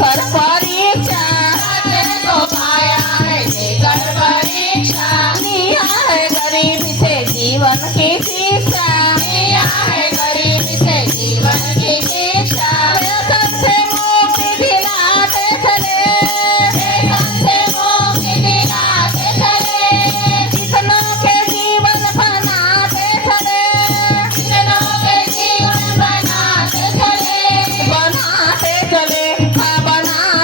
कर परीक्षा को पाया है देकर परीक्षा लिया है गरीब से जीवन की शिक्षा दिया है गरीब से जीवन की शिक्षा व्यसन से मुक्ति दिलाते चले व्यसन से मुक्ति दिलाते चले कितनों के जीवन बनाते चले कितनों के जीवन बनाते चले हाँ बनाते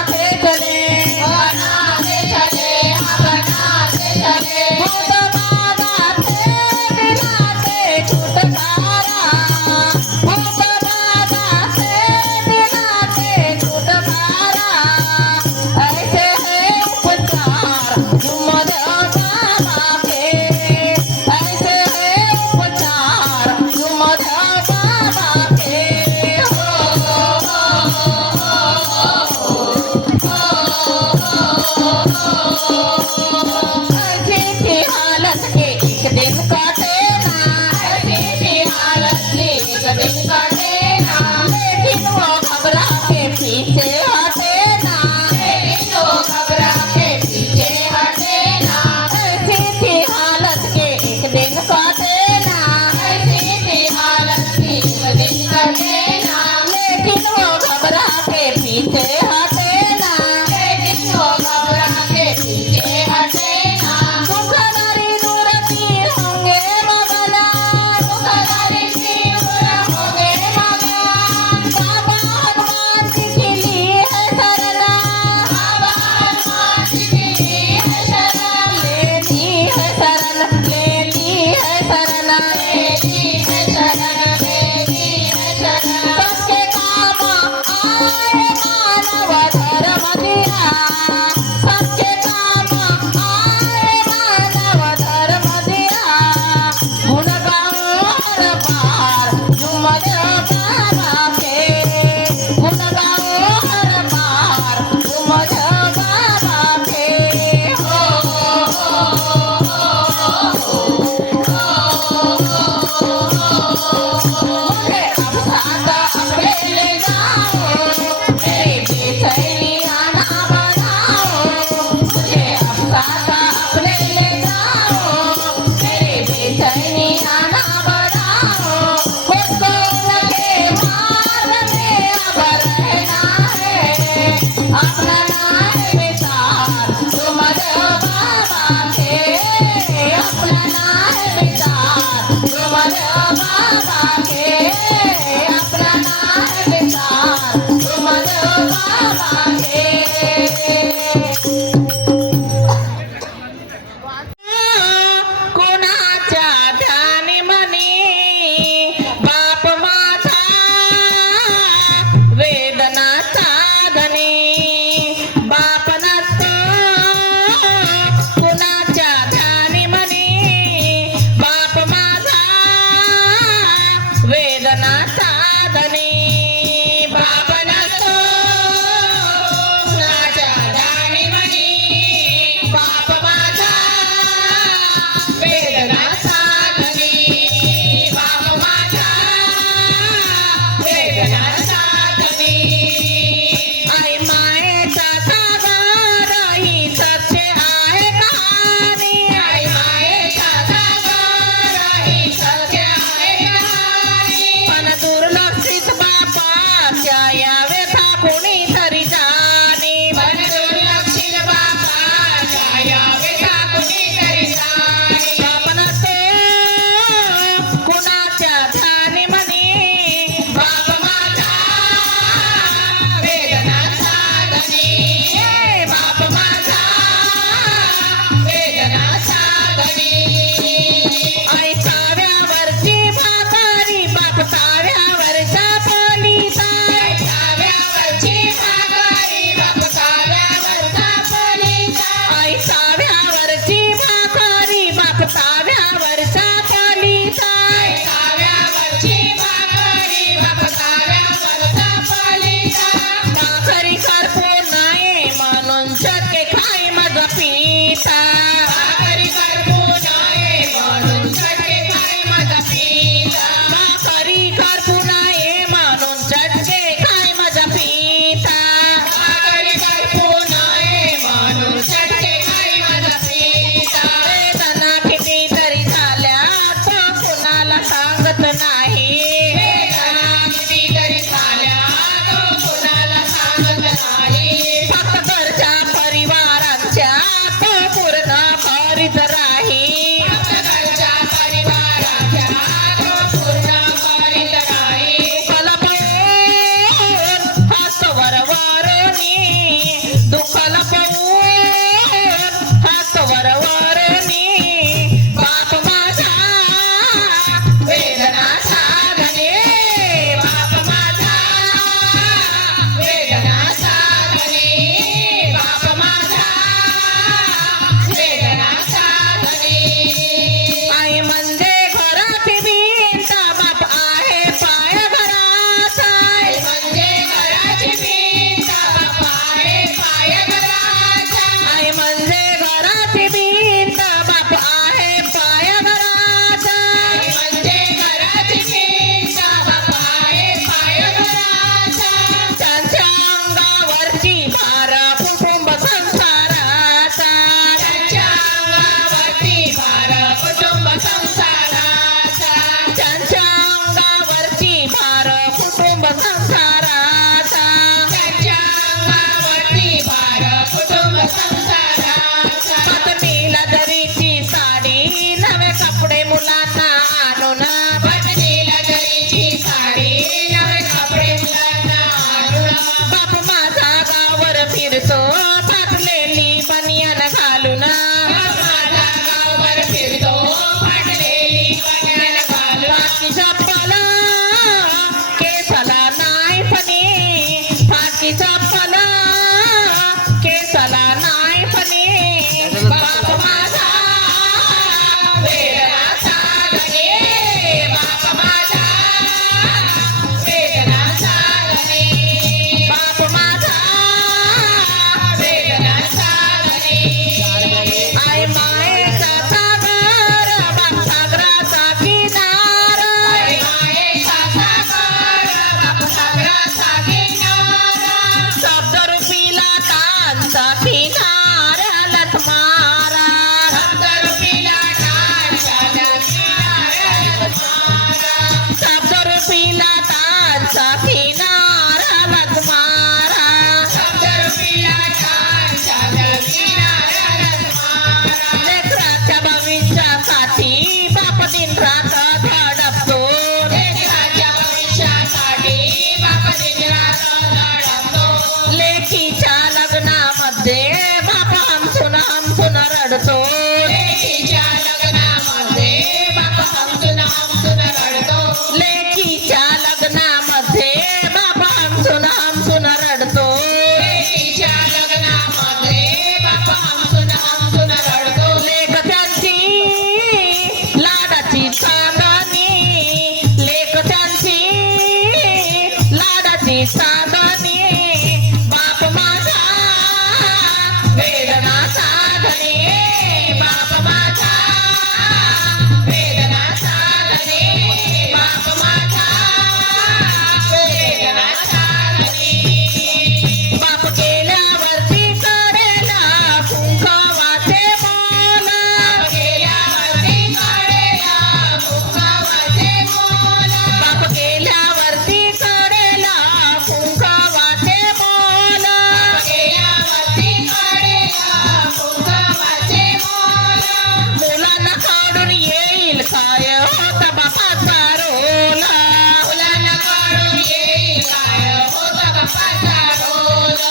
आपला केसाला नाही पणे बाप माझा वेदनाचा धनी बाप माझा वेदनाचा धनी बाप माझा वेदनाचा धनी आई मायेचा सागर बाप सागराचा किनारा आई मायेचा सागर बाप सागराचा किनारा शब्दरूपीला तांचा किनाऱ्यालाच मारा शब्दरूपीला टाळ्याला किनाऱ्यालाच मारा शब्दरूपीला तांचा किनाऱ्यालाच मारा शब्दरूपीला टाळ्याला किनाऱ्यालाच मारा लेकराच्या भविष्यासाठी बाप दिन रात धडपतो लेकराच्या भविष्यासाठी बाप दिनरात धडपतो लेकीच्या लग्नामध्ये बाप हमसून हमसून रडतो लेकीच्या लग्नामध्ये बाप हमसून रडतो लेकीच्या लग्नामध्ये बाप हमसून हमसून रडतो लेकीच्या लग्नामध्ये बाप हमसून रडतो लेक त्यांची लाडाची चांदणी लेक त्यांची लाडाची चांदणी बाप माझा वेदनाचा धनी बाप माझा वेदनाचा धनी बाप माझा वेदनाचा धनी बाप गेल्यावरती करेला कुंकवाचे मोल गेल्यावरती काढेला मुखावाचे मोल बाप गेल्यावरती करेला कुंकवाचे मोल गेल्यावरती काढेला मुखावाचे मोल मुलांना काढून येईल काय होता बापाचा रोल मुलांना काढून येईल काय होता बापाचा रोल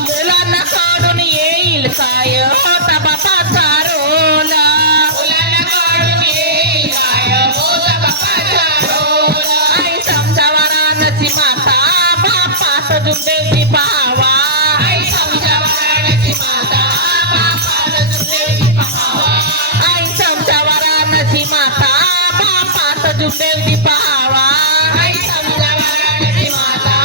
मुलांना काढून येईल काय होता बापाचा रोल मुलांना काढून येईल काय होता बापाचा रोल आई समजावा रानाची माता बापात दुधेची पाहावा आई समजा वाराणसी माता बापाला दुसऱ्याची पहावा आई समजावा रानाची माता बापात दुधेची पाहावा आई समजा वाराणसी माता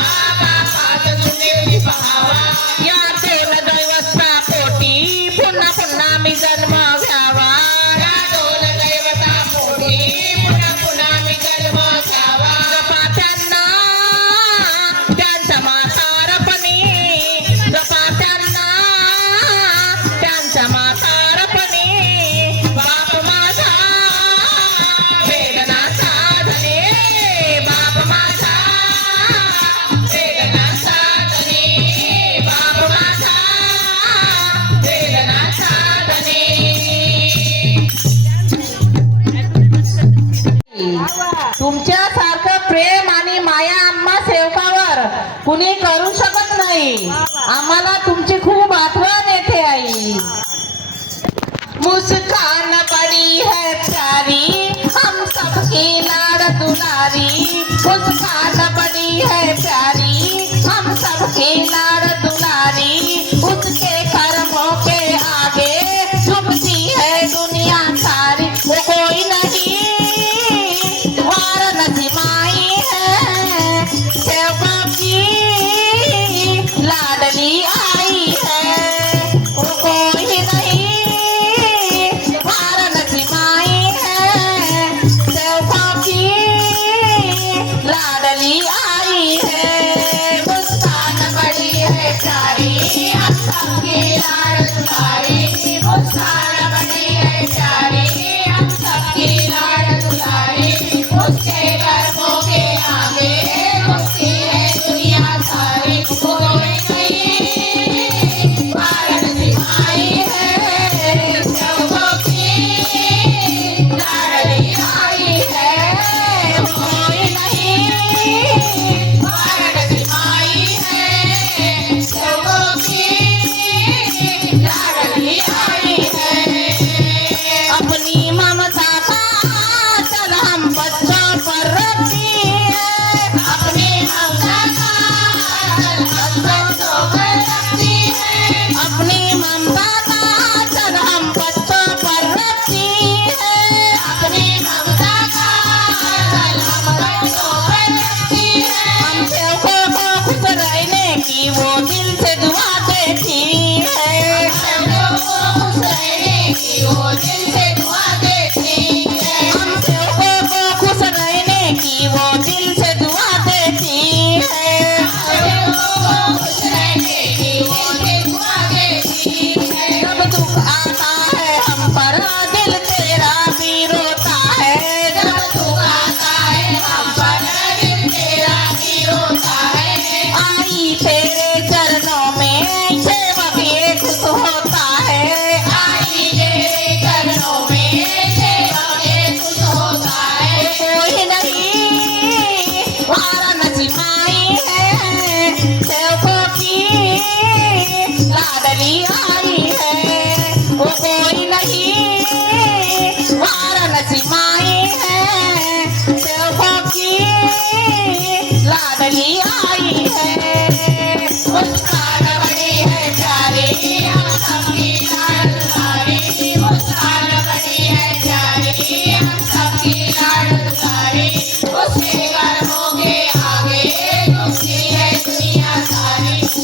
बापाला दुसऱ्याची पहावा या देव दैवता पोटी पुन्हा पुन्हा मी जन्म घ्यावा या दोन दैवता पोटी पुन्हा पुन्हा मी जन्म घ्यावा जपा त्यांना त्यांच्या म्हातारपणी जपा त्यांना त्यांच्या म्हातारपणी बाप माझा वेदनाचा धनी बाप माझा वेदनाचा धनी बाप माझा वेदनाचा धनी तुमच्यासारखं प्रेम आणि माया आम्हा सेवकावर कुणी करू शकत नाही आम्हाला तुमची खूप आठवण येते आई मुस्कान बड़ी है प्यारी हम सबकी लाड दुलारी मुस्कान बड़ी है प्यारी हम सबकी लाड दुलारी उसके कर्मों के आगे झुकती है दुनिया सारी वो कोई नहीं वाराणसी माई है सेवकों की लाडली आई है वो कोई नहीं वाराणसी माई है सेवकों की लाडली आई है मुस्कान बड़ी है प्यारी हम सबकी लाड दुलारी मुस्कान बड़ी है प्यारी हम सबकी लाड दुलारी उसके कर्मों के आगे झुकती है दुनिया सारी कोई नहीं वाराणसी माई है सबों की लाडली आई है कोई नहीं वाराणसी माई है सबों की लाडली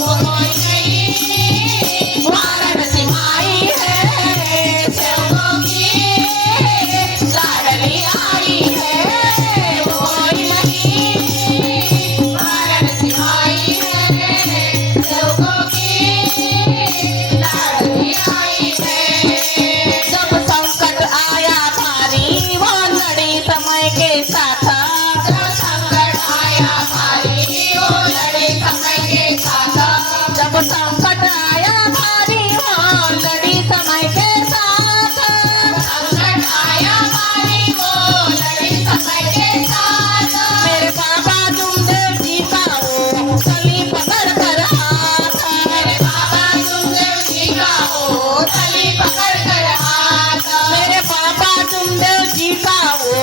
वो कोई नहीं वाराणसी माई है सेवकों की लाडली आई है वो कोई नहीं वाराणसी आई है सेवकों की लाडली आई है जब संकट आया भारी वो लड़ी समय के साथ जब संकट आया भारी वो लड़े समय के साथ जब संकट आया भारी वो लड़ी समय के साथ संकट आया भारी वो लड़े समय के साथ मेरे बाबा तुमदेव जी का वो तली पकड़ कर हाथ मेरे बाबा तुमदेव जी का हो तली पकड़ कर हाथ मेरे बाबा तुमदेव जी का वो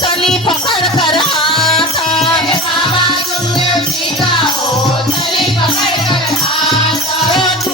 तली पकड़ कर हाथ मेरे बाबा तुमदेव जी का हो तली पकड़ कर हाथ ओ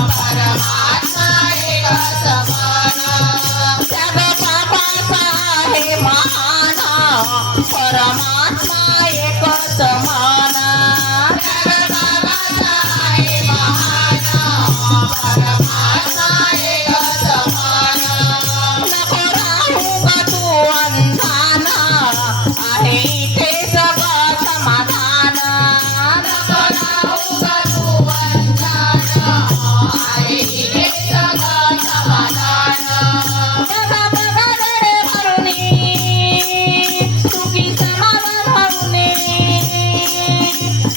परमात्मा एक समान त्याग बाबाचा आहे महान परमात्मा एक समान बाबाचा आहे महान परमात्मा एक समान नको राहू ग तू अंधान आहे इथे सगळं समाधान नको राहू ग तू अंधान आहे इथे सगळं समाधान बघा बघा डोळे भरुनी सुखी समाधान भरुनी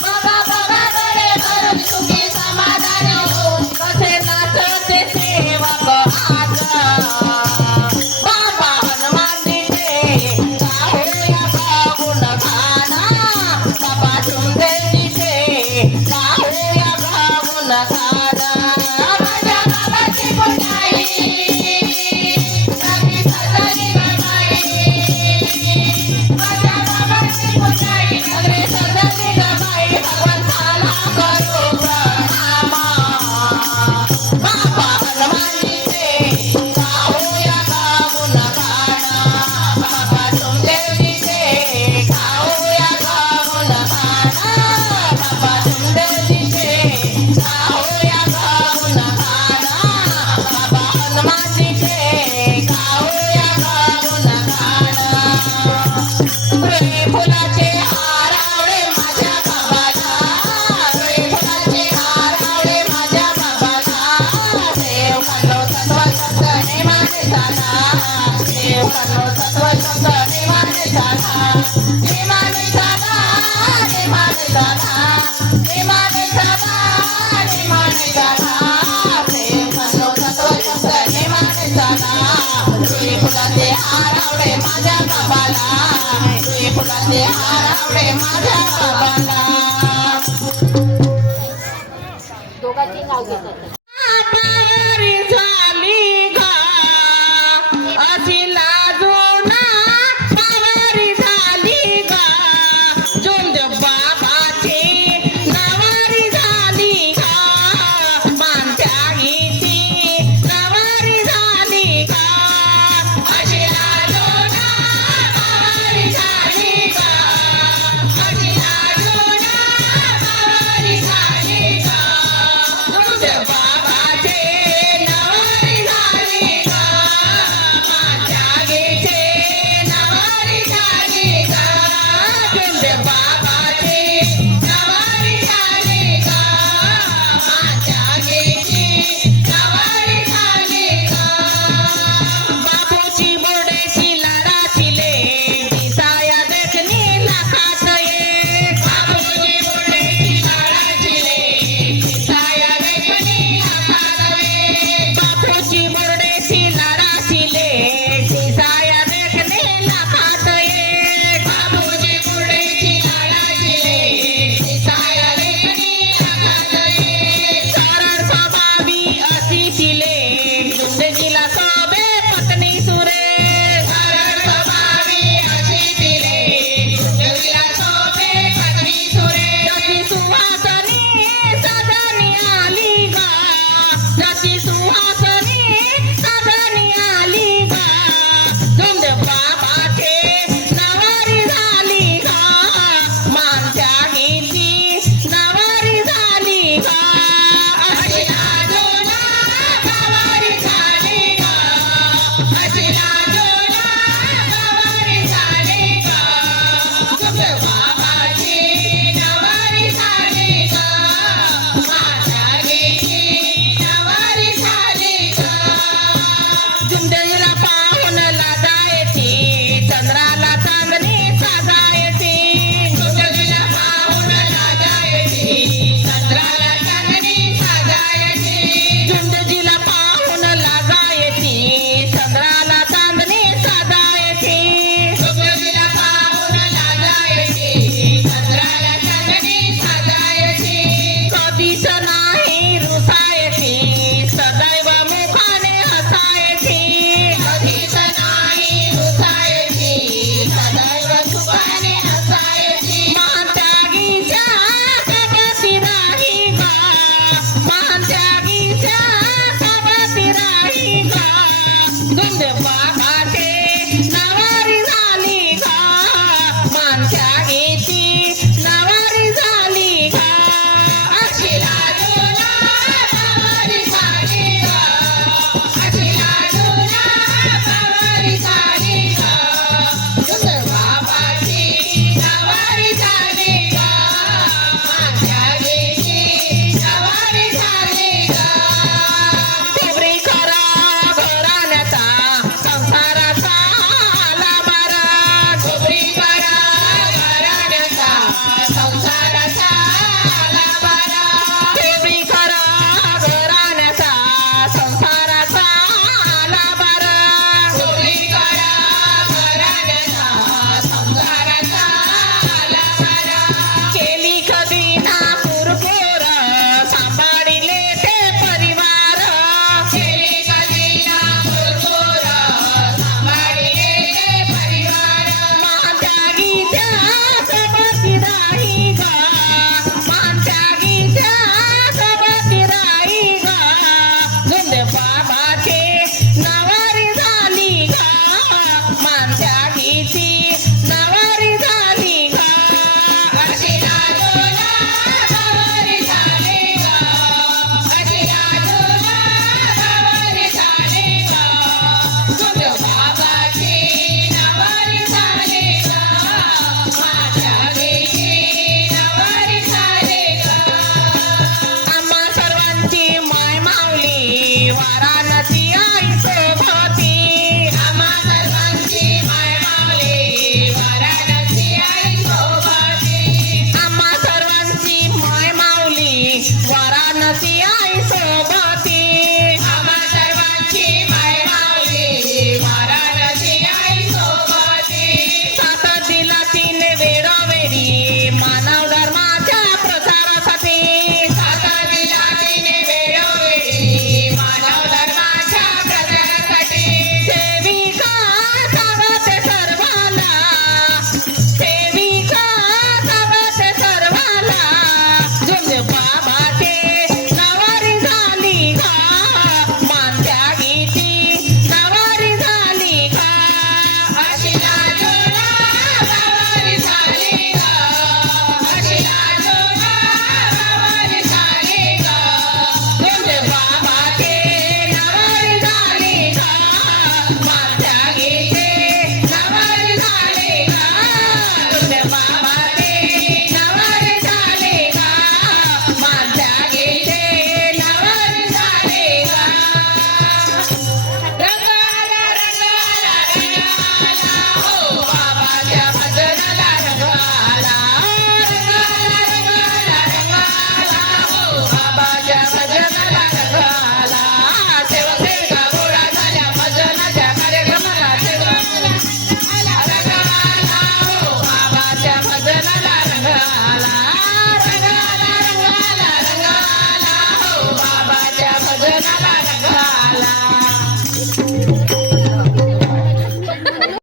बघा बघा डोळे भरून सुखी समाधान होऊन कसे नाचते सेवक आज बाबा हनुमानजीचे गाऊया गाऊन गाणं बाबा सुंदरजीचे गाऊया गाऊन गाणं माझ्या बाबाची पुण्याई सगळी सजली गमाई माझ्या बाबाची पुण्याई सगळे सजनी गबाई भगवंताला करू प्रणाम बाबा हनुमानजीचे गाऊया गाऊन गाणं बाबा सुंदरजीचे गाऊया गाऊन गाणं बाबा सुंदरजीचे गाऊया गाऊन गाणं बाबा हनुमानजीचे गाऊया गाऊन गाणं रे फुलाचे हार आवडे माझ्या बाबाला रे फुलाचे हार आवडे माझ्या बाबाला देव कनो सत्व शब्द नेमाने झाला देव कनो सत्व शब्द नेमाने झाला नेमाने झाला नेमाने झाला नेमाने झाला नेमाने झाला देव कनो सत्व शब्द नेमाने झाला रे फुलाचे हार आवडे माझ्या बाबाला रे फुलाचे हार आवडे माझ्या बाबाला आभारी झाली गा अशी लाजून आभारी झाली गा जोंद बाबाची नवारी झाली गा मानत्यागीची नवारी झाली गा अशी लाजून आभारी झाली का अशी लाजून आभारी झाली का तुझ्या बाबाचे नवारी झाली का माझ्या गेचे नवारी झाली का तुझ्या बाबाचे नवारी झाली का माझ्या गेची नवारी झाली का बापूची बोर्डेशी लढाशिले दिसाया देखणी लाखात ये बापूजी पुढे काळाचिले साया देखणी हाताळवे बापूची बोर्डेशी लढाशिले दिसाया देखणी लाखात ये बापूजी पुढे काळाचिले साया देखणी हाताळवे सरळ स्वभावी अशी शिले जिंदगीला सोबे पत्नी सुरे सरळ स्वभावी अशी तिले जगीला शोभे पत्नी सुरे जशी सुहासनी सजनी आली गा जशी सुहासनी